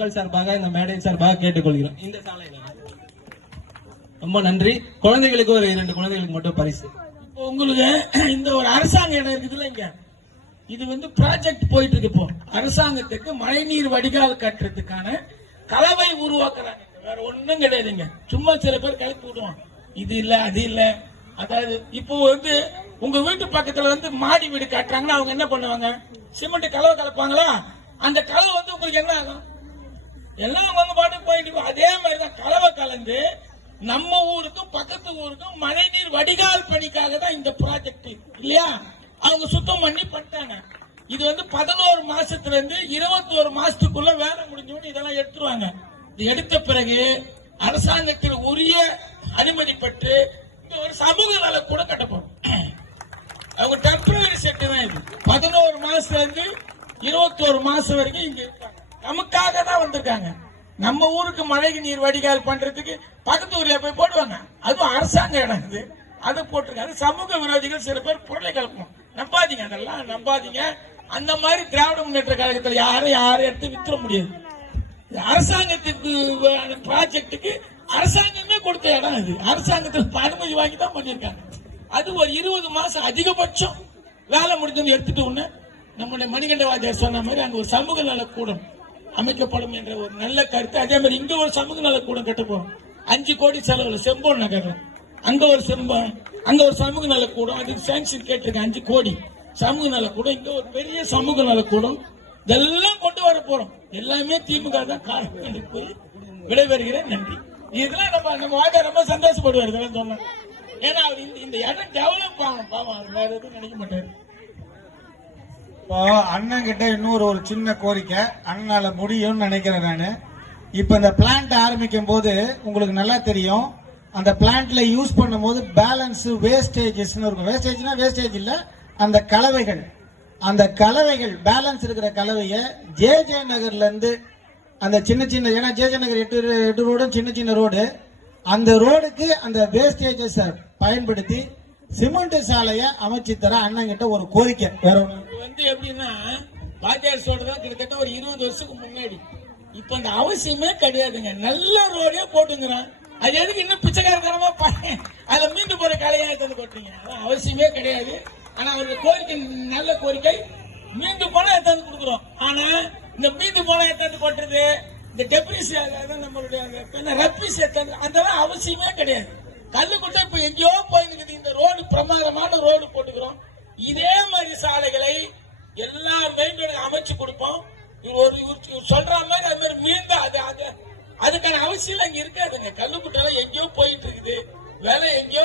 மக்கள் சார்பாக இந்த மேடை சார்பாக கேட்டுக்கொள்கிறோம். இந்த சாலையில ரொம்ப நன்றி. குழந்தைகளுக்கு ஒரு 2 குழந்தைகளுக்கு மட்டும் பரிசு. இப்போ உங்களுக்கு இந்த ஒரு அரசாங்க இடம் இருக்குதுல்ல, இங்க இது ப்ராஜெக்ட் போயிட்டு இருக்கு. இப்போ அரசாங்கத்துக்கு மழைநீர் வடிகால் கட்டுறதுக்கான கலவை உருவாக்குறாங்க. வேற ஒண்ணும் கிடையாதுங்க. சும்மா சில பேர் கலப்பி விடுவான், இது இல்ல அது இல்ல. அதாவது இப்போ உங்க வீட்டு பக்கத்துல மாடி வீடு கட்டுறாங்கன்னா அவங்க என்ன பண்ணுவாங்க? சிமெண்ட் கலவை கலப்பாங்களா? அந்த கலவை உங்களுக்கு என்ன ஆகும்? எல்லாம் அவங்க பாட்டுக்கு போயிட்டு அதே மாதிரிதான் கலவை கலந்து நம்ம ஊருக்கும் பக்கத்து ஊருக்கும் மழைநீர் வடிகால் பணிக்காக தான் இந்த ப்ராஜெக்ட் இல்லையா? அவங்க சுத்தம் பண்ணி பண்ணிட்டாங்க. இது 11 மாசத்துல இருந்து 21 மாசத்துக்குள்ள வேலை முடிஞ்சு இதெல்லாம் எடுத்துருவாங்க. இது எடுத்த பிறகு அரசாங்கத்தில் உரிய அனுமதி பெற்று ஒரு சமூக நல கூட கட்ட போறோம். அவங்க டெம்பரரி செட் தான் இது. 11 மாசத்துல இருந்து 21 மாசம் வரைக்கும் இங்க இருக்காங்க. நமக்காக தான் வந்திருக்காங்க. நம்ம ஊருக்கு மழை நீர் வடிகால் பண்றதுக்கு பக்கத்து ஊர்ல போய் போடுவாங்க. அதுவும் அரசாங்க இடம் இது. அதை போட்டிருக்காங்க. சமூக விரோதிகள் சில பேர் பொருளை கலப்போம். நம்பாதீங்க, அதெல்லாம் நம்பாதீங்க. அந்த மாதிரி திராவிட முன்னேற்ற கழகத்தில் யாரும் எடுத்து வித்துற முடியாது. அரசாங்கத்துக்கு ப்ராஜெக்டுக்கு அரசாங்கமே கொடுத்த இடம் இது. அரசாங்கத்துக்கு அனுமதி வாங்கி தான் பண்ணிருக்காங்க. அது ஒரு 20 மாசம் அதிகபட்சம் வேலை முடிஞ்சு எடுத்துட்டு ஒண்ணு நம்முடைய மணிகண்டவாதியார் சொன்ன மாதிரி அங்க ஒரு சமூக நல கூடம் அமைக்கப்படும் என்ற ஒரு நல்ல கருத்து. அதே மாதிரி இங்க ஒரு சமூக நல கூடம் கட்ட போறோம். 5 கோடி செலவுல செம்போன் நகர் அங்க ஒரு சமூக நல கூடம். அதுக்கு சாங்ஷன் கேட்டிருக்கேன் 5 கோடி சமூக நல கூடம். இங்க ஒரு பெரிய சமூக நல கூடம். இதெல்லாம் கொண்டு வர போறோம். எல்லாமே திமுக தான் காரணம். விடைபெறுகிறேன். நன்றி. இதெல்லாம் நம்ம வாய்தா ரொம்ப சந்தோஷப்படுவார் இதெல்லாம் சொன்ன. ஏன்னா அவர் இந்த இடம் டெவலப் ஆகணும். பாவம் வேற எதுவும் நினைக்க மாட்டாரு. இப்போ அண்ணன் கிட்ட இன்னொரு சின்ன கோரிக்கை, அண்ணனால முடியும்னு நினைக்கிறேன் நானு. இப்ப இந்த பிளான்ட் ஆரம்பிக்கும் போது உங்களுக்கு நல்லா தெரியும், அந்த பிளான்ட்ல யூஸ் பண்ணும் போது பேலன்ஸ் வேஸ்டேஜஸ் இருக்கும். வேஸ்டேஜ்னா வேஸ்டேஜ் இல்ல, அந்த கலவைகள் பேலன்ஸ் இருக்கிற கலவையை ஜே நகர்ல இருந்து அந்த சின்ன ஏன்னா ஜே நகர் 8 ரோடும் சின்ன ரோடு, அந்த ரோடுக்கு அந்த வேஸ்டேஜஸ் பயன்படுத்தி சிமெண்ட் சாலையை அமைச்சு தர அண்ணன் கிட்ட ஒரு கோரிக்கை. வேற எப்படின்னா பாஜக சொல்றதா கிட்டத்தட்ட ஒரு 20 வருஷத்துக்கு முன்னாடி. இப்ப அந்த அவசியமே கிடையாதுங்க. நல்ல ரோடே போட்டுங்கிறான். அது எதுக்கு இன்னும் பிச்சைக்காரமா அதுல மீண்டு போற கலையா கொட்டுறீங்க? அவசியமே கிடையாது. ஆனா அவருக்கு கோரிக்கை நல்ல கோரிக்கை. மீண்டு போனா எடுத்தாந்து கொடுக்குறோம். ஆனா இந்த மீண்டு போனா எடுத்தாந்து கொட்டுறது, இந்த டெப்ரிஸ் நம்மளுடைய ரப்பிஸ் எடுத்தாந்து அதெல்லாம் அவசியமே கிடையாது. கல்லு குட்டை இப்ப எங்கேயோ போயிருக்குது. இந்த ரோடு பிரமாதமான ரோடு போட்டுக்கிறோம். இதே மாதிரி சாலைகளை எல்லா மெயின் அமைச்சு கொடுப்போம். சொல்ற மாதிரி அது மாதிரி மீண்டும் அதுக்கான அவசியம் அங்க இருக்காதுங்க. கல்லுக்குட்டெல்லாம் எங்கேயோ போயிட்டு இருக்குது, வேலை எங்கேயோ